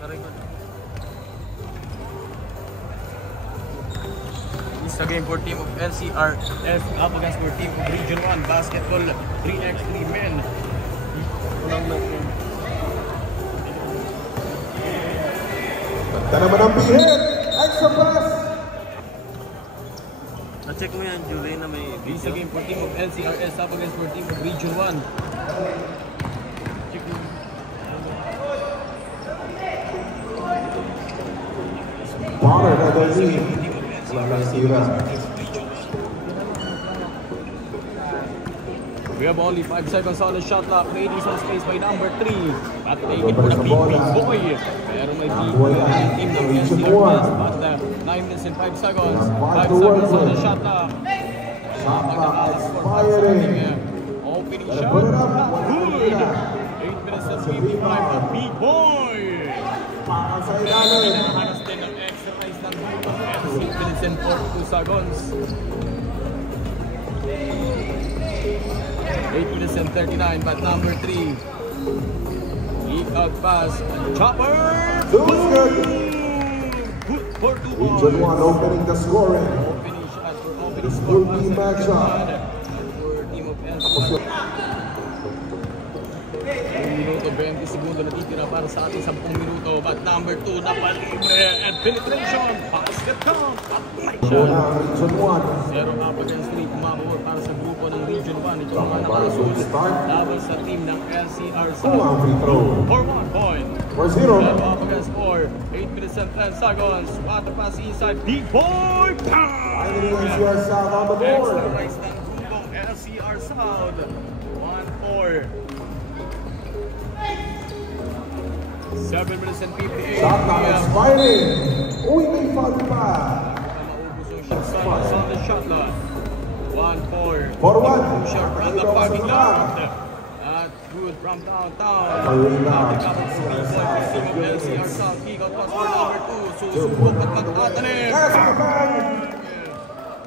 This is the game for team of NCRF up against for team of Region 1 Basketball 3x3 men. Ganda naman ang pihit! Extra pass! Na-check mo yan, Julie, na may video. This is the game for team of NCRS up against for team of Region 1. Check mo. Potter na the lead. Walang sira. We have only 5 seconds on the shot clock. Creating some space by number 3. At taking for the big boy. Pero may team ng NCRS. But 9 minutes and 5 seconds. 5 seconds on the shot clock. Shot clock expiring. Opening shot. Good. 8 minutes and 55. A big boy. Para sa ilalim. Nakahanas din ng extra ice ng 6 minutes and 42 seconds. 8 minutes and 39, but number 3. Kick out pass. And chopper! Good. Good for 2 points. Region 1 opening the scoring. Opening shot for opening score. Good team matchup. For team of NCRS. 1 minuto, 20 segundo na titira para sa ating 10 minuto. But number 2, napalibre and penetration. Basket count. Region 1. 0 up against 3. Kumabawal para sa grupo ng Region 1. Ito mga nakasul. Laban sa team ng NCR South. Free throw. For 1 point. 4-0. 0 up against 4. 8 minutes and 10 seconds. Water pass inside. Big boy. Finally, NCR South on the board. Extra rice ng grupong NCR South. 1-4. 7 minutes and 58. Shot clock expiring. Uy, may foul pa. Maubos yung shots on the shot clock. 1-4. 4-1. Sharp from the parking lot. At good from downtown. Rebound. NCR South. Kick out pass for number 2. Susubok at mag-atanin.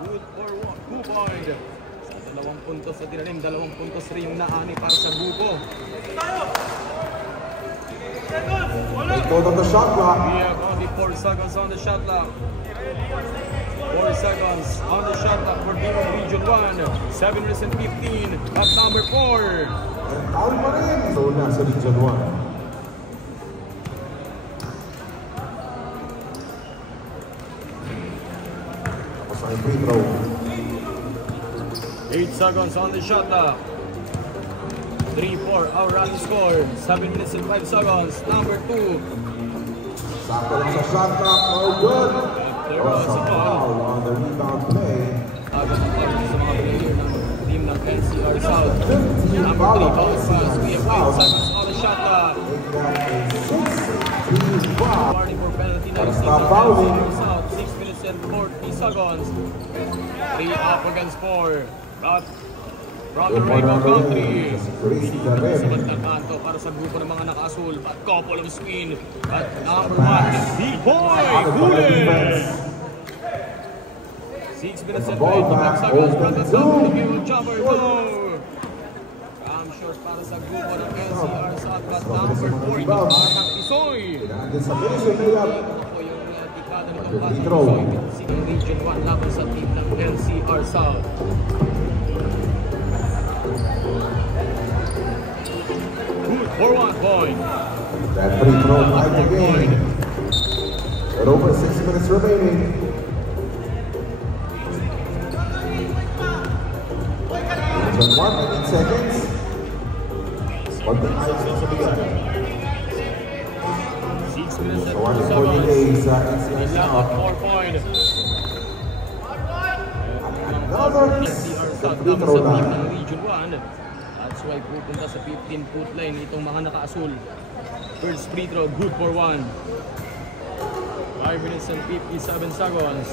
Good for 2 point. Sa 2 puntos sa tinalim, 2 puntos rin na ani para sa grupo. Let's go on the shot clock. We have only 4 seconds on the shot clock. 4 seconds on the shot clock for team of Region 1. 7 minutes and 15 at number 4. Foul pa rin. So, nasa Region 1. Tapos ang free throw. 8 seconds on the shot clock. 3-4 our rally score. 7 minutes and 5 seconds. Number 2. Sakto lang sa shot clock. No good. There was a foul. On the rebound play. Agad ang foul sa mga player ng team ng NCR South. Number 3 bounce pass. We have 8 seconds on the shot clock. Warning for penalty na team ng NCR South. 6 minutes and 40 seconds. 3 up against 4. But from the Rainbow Country. Sa bandang kanto para sa grupo ng mga naka-asul. But couple of swing. At number 1, Big Boy. Huli! 6 minutes and 25 seconds from the top of the game of jumper. Go! Come short para sa grupo ng NCR South. But number 4, Ibarang Tisoy. Sa finishing layup. Ito po yung dekada nitong Batang Tisoy. Sigang Region 1 laban sa team ng NCR South. For 1 point. That free throw tied the game. With over 6 minutes remaining. Region 1, 18 seconds. 1 minute sa bigat. 6 minutes and So 2 1 40 days sa NCR seconds. South. 4 point. Another NCR South free laban throw sa team line. ng Region 1. That's why pupunta sa 15-foot line itong mga naka-asul. First free throw, good for 1. 5 minutes and 57 seconds.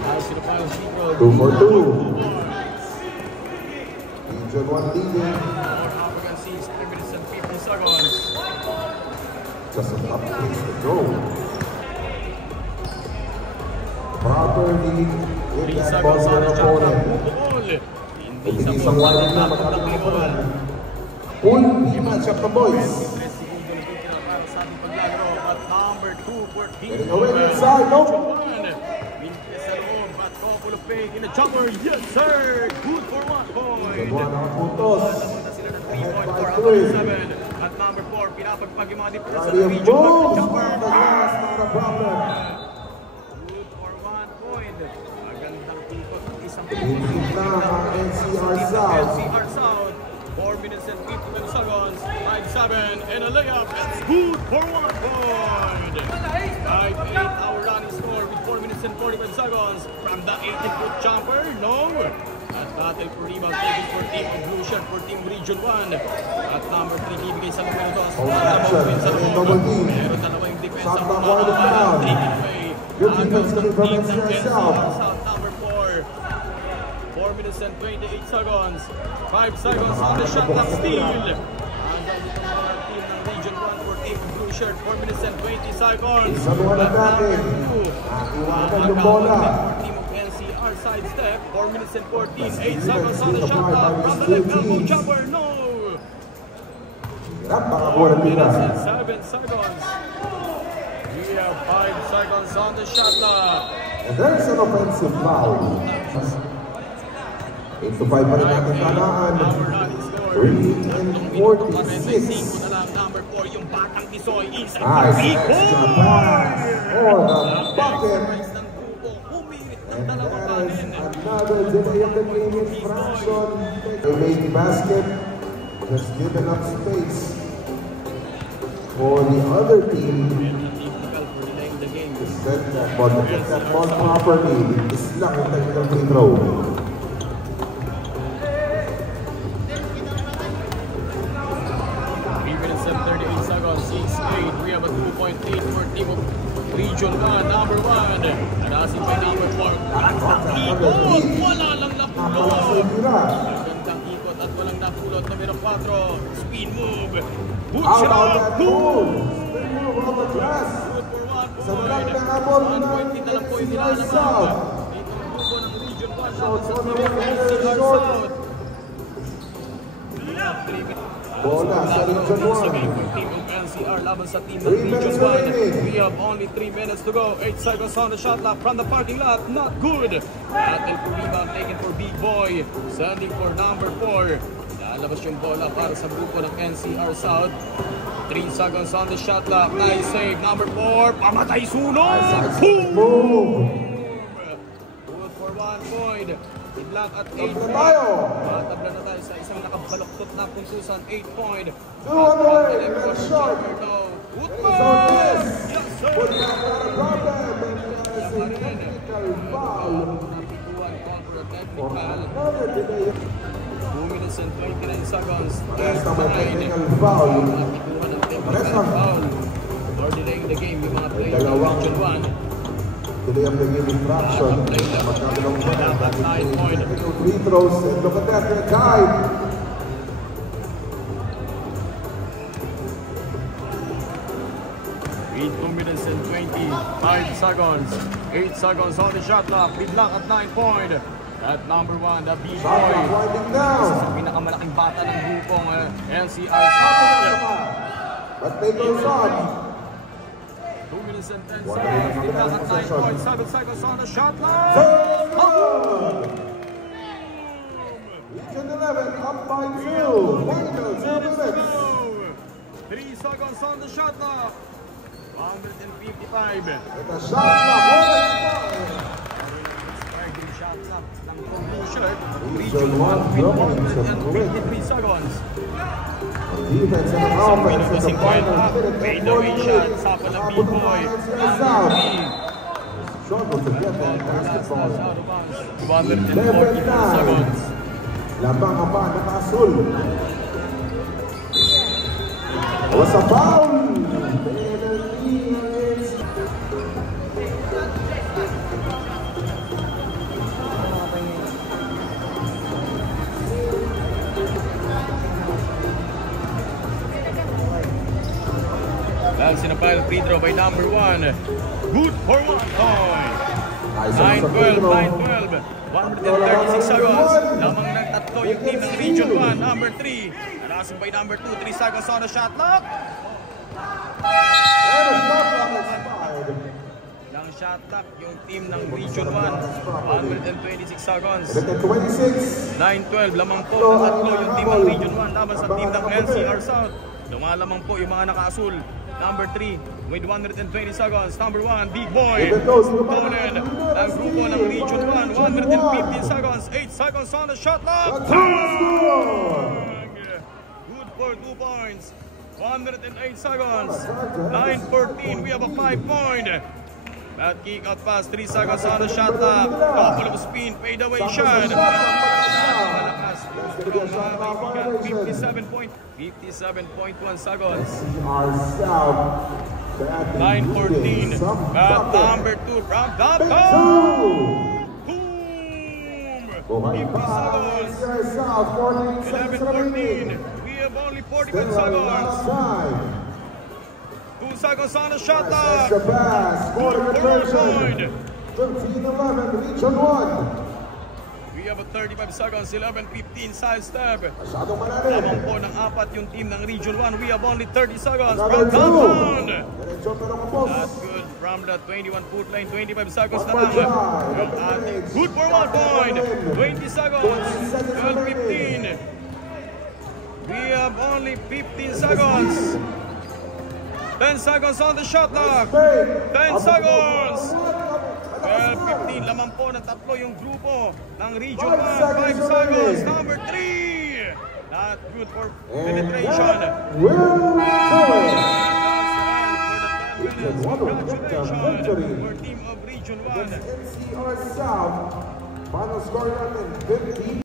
Now, sino pa yung free throw? 2 for 2. Region 1 leading. Up against 6 minutes and 50 seconds. Just a tough place to go. Properly with 3 that seconds ball on and the shot clock. opponent. Ball. Hindi sa Isang ball. wala na Nakapag makakalimutan. Full B matchup ng boys. 3 segundo na titira para sa ating paglalaro. At number 2 for team. Getting away inside, no? Mintes sa loob at couple of fake in the jumper. Yes, sir! Good for 1 point. Buwan ang puntos. Napunta sila ng 3 point Ahead for by 3. 7. At number 4, pinapagpag yung mga difference sa Ready of region. moves. Jumper. From the glass, not a problem. Good for 1 point. Magandang ikot at isang Higit na ang NCR South. NCR South. 4 minutes and 51 seconds. 5-7 and a layup. That's good for 1 point. 5-8 our running score with 4 minutes and 45 seconds. From the 80-foot jumper, no. At battle for rebound taken for team of Blue Shirt for team Region 1. At number 3 bibigay sa numero 2. Double team. Meron dalawa yung defense Shot sa clock winding down. Good defense coming from NCR South. Number 4. 4 minutes and 28 seconds. 5 seconds on the shot clock steal. Andyan dito mga team ng Region 1 for team of Blue Shirt. 4 minutes and 20 seconds. Isa mo na natin. Iwanan yung bola. Team of NCR sidestep. 4 minutes and 14. 8 seconds on the shot clock. From the left elbow jumper. No! Napakakuha ng tira. 7 seconds. We have 5 seconds on the shot clock. And there's an offensive foul. 8 to 5 pa rin natin talaan. 3 and 46. Number 4, yung batang Tisoy. Inside Nice extra pass for the bucket. And that is another delay of the game infraction. They made the basket, just giving up space for the other team to set that ball properly. It's not a technical free throw. 6-8. We have a 2-point lead for team of Region 1, number 1. Narasin by number 4. Gandang ikot! Wala lang napulot! Gandang ikot at walang napulot. Numero 4. Spin move. Good shot! Good! Spin move off the glass. Good for 1 point. Sa mga nakabol 1 ng point din na lang po yung NCR nilalaman. South. Dito ang grupo ng Region 1 Short, sa short, team of NCR short. South. Bola sa Region 1. Team of NCR laban sa team ng 3 Region minutes 1. remaining. We have only 3 minutes to go. 8 seconds on the shot clock from the parking lot. Not good. Battle for rebound taken for Big Boy. Sending for number 4. Lalabas yung bola para sa grupo ng NCR South. 3 seconds on the shot clock. Nice save. Number 4. Pamatay sunog. Move. Good for 1 point. Idlock at 8 Tabla point. tayo. Tabla na tayo sa isang nakabaluktot na puntusan. 8 point. 2 on the way. That's short. Woodman! Yes. Yes, sir! But not a problem. And that is a technical foul for another delay. 2 minutes and 29 seconds. Rest of a technical foul. Rest of Foul. Or delaying the game yung mga players ng Dalawang. Region 1. Delay of the game infraction. Magkabilang pa na. Technical free throws. And look at that. They're tied. With 2 minutes and 25 seconds. 8 seconds on the shot clock. Idlock at 9 point. At number 1, the Big Shot clock Boy. winding down. Sa pinakamalaking bata ng grupong NCR South. But they goes on. 2 minutes and 10 Wala seconds. yung Idlock at 9 possession. point. 7 seconds on the shot clock. Region 11 up by 2. Final 2 minutes. 3 seconds on the shot clock. 155. And the shot clock will expire. Starting shot clock ng blue shirt. Region 1 dropping some quick 153 seconds. defense and offense in the final minute Fade and 1 away shot. minute. Sapa ng Big Boy. South struggle to get that basketball. 144 seconds. Labang ang pa, nakasul. Was a foul. That's in a final free throw by number 1. Good for 1 point. 9-12, 9-12. 136 seconds. Lamang ng tatlo yung team ng Region 1. Number 3. Passing by number 2, 3 seconds on the shot clock. And a shot clock expired. Lang shot clock yung team ng Region 1. 126 seconds. And at 26. 9-12, lamang po na tatlo yung team ng Region 1 laban sa team ng NCR South. Lumalamang po yung mga naka-asul. Number 3 with 120 seconds. Number 1, Big Boy. Conan, ang grupo ng Region 1, 115 seconds. 8 seconds on the shot clock. Good for 2 points. 108 seconds. 9-14, we have a 5-point. That kick out pass, 3 seconds on the shot clock. Couple of spin, fade away shot. 57.1 seconds. 9-14. Got number 2 from the boom. 50 seconds. 11-14. We have only 45 seconds. 2 seconds on the shot clock. Extra pass, score conversion. 13-11, Region 1. We have a 35 seconds, 11-15 side step. Masyadong malalim. Lamang po ng apat yung team ng Region 1. We have only 30 seconds Number from downtown. 2. Diretso pero kapos. That's good from the 21-foot line. 25 seconds na One more lang. try. From ating good for 1 point. 20 seconds. 12-15. We have only 15 seconds. 10 seconds on the shot clock. 10 seconds. 12-15. Lamang po ng tatlo yung grupo ng Region 1. 5 seconds. Number 3. Not good for penetration. Will do it. Region 1 will get the victory. For team of Region 1. Against NCR South. Final score natin 50.